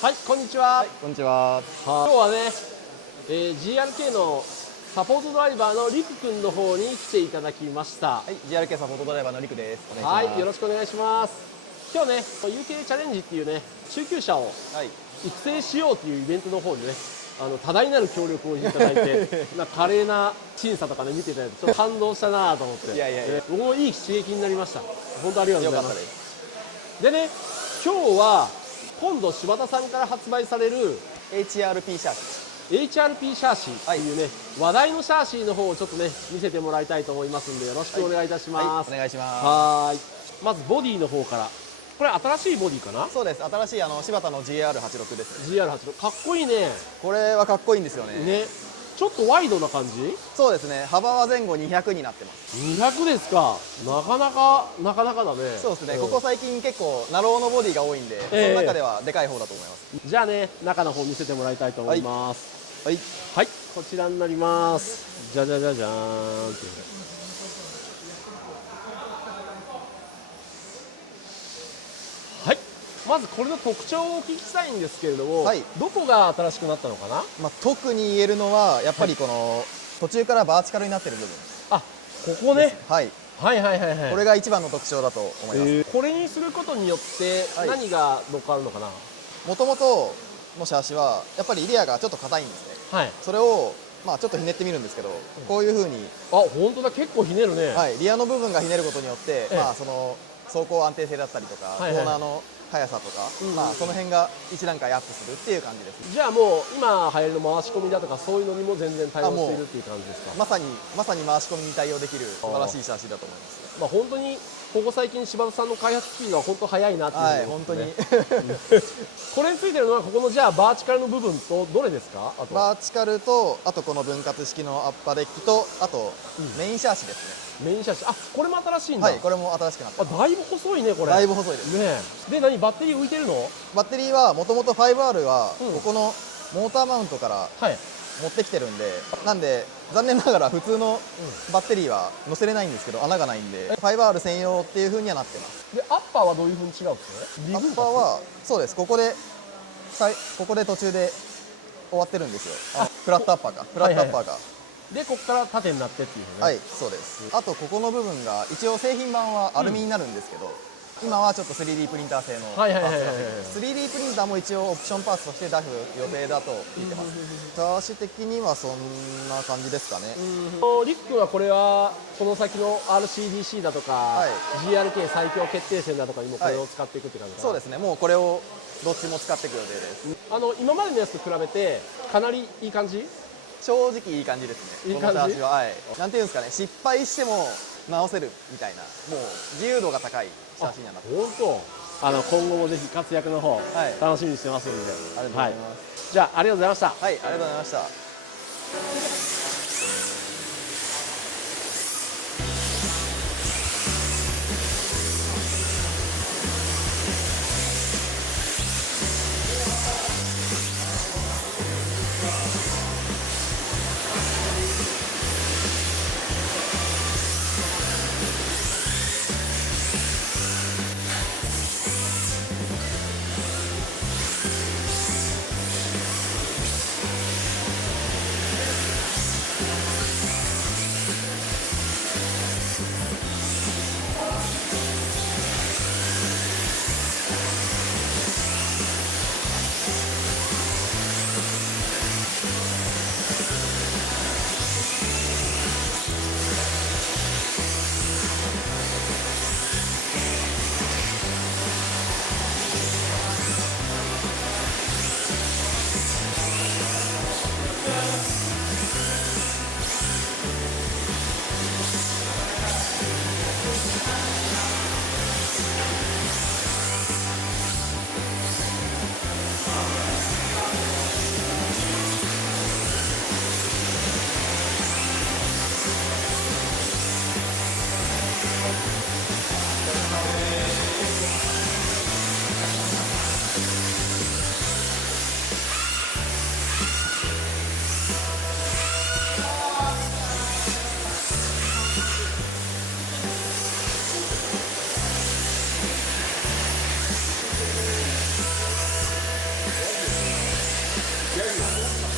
はい、こんにちは。こんにちは。今日はね、GRK のサポートドライバーのりくくんの方に来ていただきました。はい、GRK サポートドライバーのりくです。お願いします。はい、よろしくお願いします。今日ね、UK チャレンジっていうね、中級者を育成しようというイベントの方でね、多大なる協力をいただいて、華麗な審査とかね、見ていただいて、ちょっと感動したなと思って、僕もいい刺激になりました。本当ありがとうございます。でね、今日は、今度柴田さんから発売される HRP シャーシー HRP シャーシーというね、話題のシャーシーの方をちょっとね見せてもらいたいと思いますんで、よろしくお願いいたします。お願いします。はい、まずボディの方から。これ新しいボディかな。そうです。新しい柴田の GR86 です、ね。GR86 かっこいいね。これはかっこいいんですよね。ちょっとワイドな感じ。そうですね。幅は前後200になってます。200ですか。なかなかだね。そうですね、ここ最近結構ナローのボディが多いんで、その中ではでかい方だと思います。じゃあね、中の方見せてもらいたいと思います。はい、こちらになります。じゃじゃじゃじゃーんって。はい、まずこれの特徴をお聞きしたいんですけれども、どこが新しくなったのかな。特に言えるのはやっぱりこの途中からバーチカルになってる部分。あ、ここね。はいこれが一番の特徴だと思います。これにすることによって何が乗っかるのかな。もともとのシャーシはやっぱりリアがちょっと硬いんですね。それをちょっとひねってみるんですけど、こういうふうに、あ、本当だ、結構ひねるね。リアの部分がひねることによって、その走行安定性だったりとか、コーナーの速さとか、その辺が一段階アップするっていう感じです。じゃあもう今流行りの回し込みだとかそういうのにも全然対応しているっていう感じですか。まさに回し込みに対応できる素晴らしいシャーシだと思います。本当にここ最近柴田さんの開発スピードは本当早いなっていう、本当にこれについてるのはここのじゃあバーチカルの部分とどれですか。あとバーチカルと、あとこの分割式のアッパーデッキと、あとメインシャーシですね。メインシャーシ、あ、これも新しいんだ。これも新しくなってます。だいぶ細いね、これ。だいぶ細いですね。で、何、バッテリー浮いてるの。バッテリーはもともと 5R はここのモーターマウントから持ってきてるんで、なんで残念ながら普通のバッテリーは載せれないんですけど、穴がないんで 5R 専用っていう風にはなってます。で、アッパーはどういう風に違うんですか。アッパーはそうです、ここで途中で終わってるんですよ。フラットアッパーか、フラットアッパーがで、ここから縦になってっていうね。はい、そうです。あとここの部分が一応製品版はアルミになるんですけど、今はちょっと 3D プリンター製のパーツがついてます。3D プリンターも一応オプションパーツとして出す予定だと聞いてます。シャーシ的にはそんな感じですかね。りく君はこれはこの先の RCDC だとか、GRK 最強決定戦だとかにもこれを使っていくって感じですか。そうですね、もうこれをどっちも使っていく予定です。今までのやつと比べてかなりいい感じ。正直いい感じですね。いい感じ。このシャーシはなんていうんですかね、失敗しても直せるみたいな、もう自由度が高いシャーシにはなってます。本当。今後もぜひ活躍の方、楽しみにしてますので。ありがとうございます。じゃあありがとうございました。はい、ありがとうございました。い